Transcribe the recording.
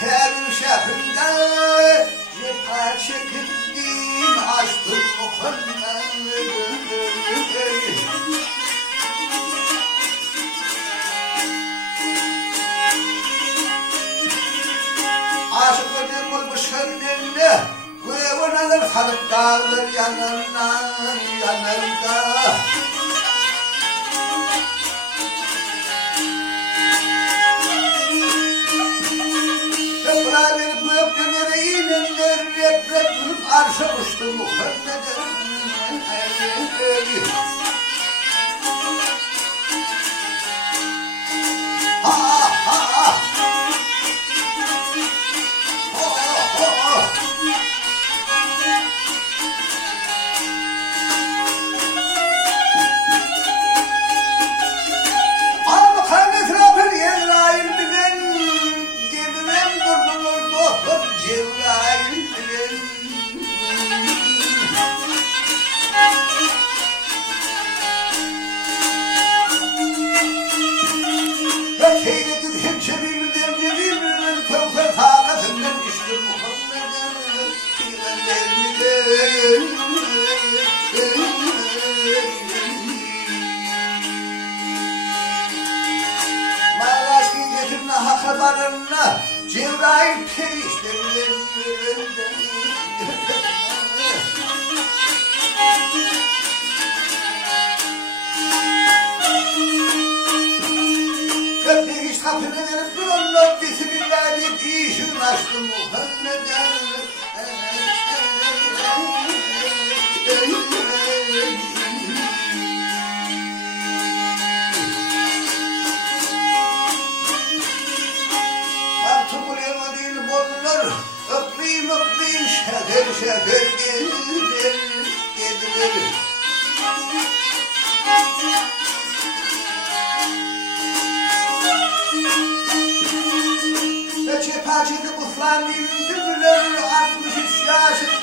Kevin şehrinde cephe çekildim açtım okunma aşık ödüm olmuş önünde kuyunalar kalıp dağılır yanından yanında Beraber bu yaptığınları iğnenler rep vurup arşa uçtu Muhammed'e Ha ha Haberine Cebrail periştirilir Gökdeniz kapını verip duranlar Bismillah deyip işin açtı Muhammed'e Öpeyim şeker gelir Cepacıdı bu flamin dübüler 63 yaşı